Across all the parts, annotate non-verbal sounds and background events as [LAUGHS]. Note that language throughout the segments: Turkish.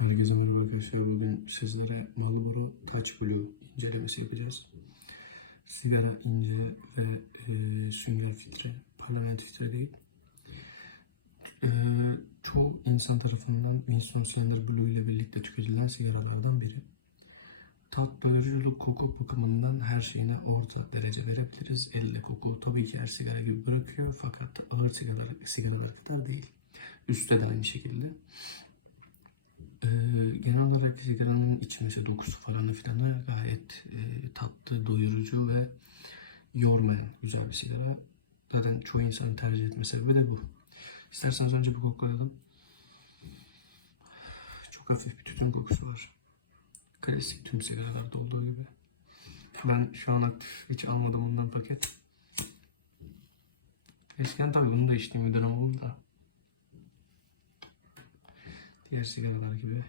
Herkese merhaba arkadaşlar. Bugün sizlere Marlboro Touch Blue incelemesi yapacağız. Sigara ince ve e, sünger filtre, parlament filtre değil. E, çoğu insan tarafından Winston Sander Blue ile birlikte tüketilen sigaralardan biri. Tat doyuruculuk koku bakımından her şeyine orta derece verebiliriz. Elle koku tabii ki her sigara gibi bırakıyor fakat ağır sigaralar, sigaralar kadar değil. Üstte de aynı şekilde. Olarak sigaranın içmesi dokusu falan filanı gayet e, tatlı, doyurucu ve yormayan güzel bir sigara. Zaten çoğu insanın tercih etme sebebi de bu. İsterseniz önce bir koklayalım. Çok hafif bir tütün kokusu var. Klasik tüm sigaralarda olduğu gibi. Ben şu an aktif hiç almadım ondan paket. Eskiden tabii bunu da içtiğim bir dönem oldu da. Diğer sigaralar gibi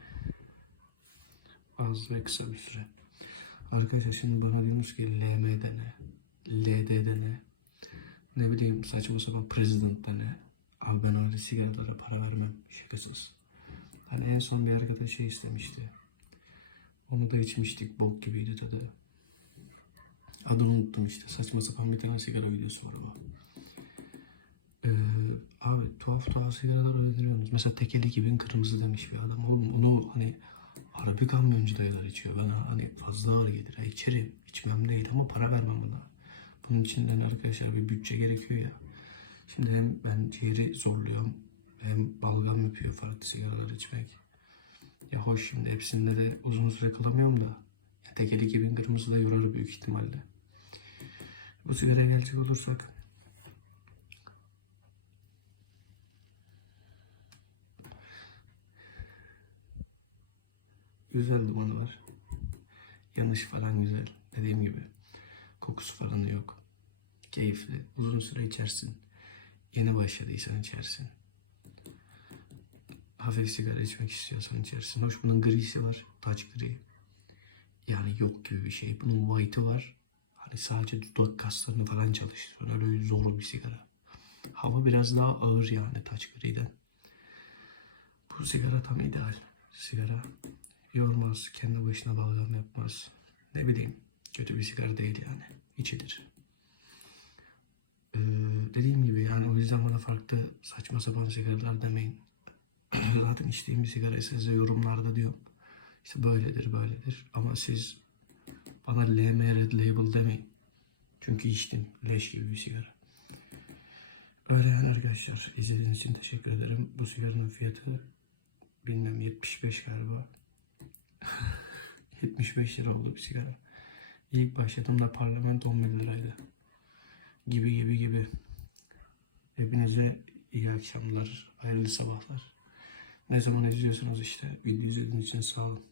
az kısa bir süre. Arkadaşlar şimdi bana diyorsunuz ki LM'de ne? LD'de ne? Ne bileyim saçma sapan President'te ne? Abi ben öyle sigaralara para vermem. Şakasız. Hani en son bir arkadaş şey istemişti. Onu da içmiştik. Bok gibiydi tadı. Adını unuttum işte. Saçma sapan bir tane sigara videosu var ama. Ee, abi tuhaf tuhaf sigaralar öldürüyorsunuz. Mesela tekeli 2000 kırmızı demiş bir adam. Oğlum onu hani harbi kamyoncu dayılar içiyor. Bana hani fazla ağır gelir. Ha, içerim. içmem değil ama para vermem buna. Bunun için de arkadaşlar bir bütçe gerekiyor ya. Şimdi hem ben ciğeri zorluyorum. Hem balgam yapıyor farklı sigaralar içmek. Ya hoş şimdi hepsinde de uzun süre kalamıyorum da. Ya tekeli 2000 kırmızı da yorar büyük ihtimalle. Bu sigaraya gelecek olursak Güzel dumanı var. Yanış falan güzel. Dediğim gibi. Kokusu falan yok. Keyifli. Uzun süre içersin. Yeni başladıysan içersin. Hafif sigara içmek istiyorsan içersin. Hoş bunun grisi var. Taç gri. Yani yok gibi bir şey. Bunun white'ı var. Hani sadece dudak kaslarını falan çalıştırıyor. Öyle zor bir sigara. Hava biraz daha ağır yani taç griden. Bu sigara tam ideal. Sigara yormaz, kendi başına balgam yapmaz. Ne bileyim, kötü bir sigara değil yani. İçilir. Ee, dediğim gibi yani o yüzden bana farklı saçma sapan sigaralar demeyin. [CLEARS THROAT] Zaten içtiğim bir sigara size yorumlarda diyorum. İşte böyledir, böyledir. Ama siz bana LM Red Label demeyin. Çünkü içtim. Leş gibi bir sigara. Öyle yani arkadaşlar. İzlediğiniz için teşekkür ederim. Bu sigaranın fiyatı bilmem 75 galiba. [LAUGHS] 75 lira oldu bir sigara. İlk başladığımda parlament 11 liraydı. Gibi gibi gibi. Hepinize iyi akşamlar, hayırlı sabahlar. Ne zaman izliyorsunuz işte. Video izlediğiniz için sağ olun.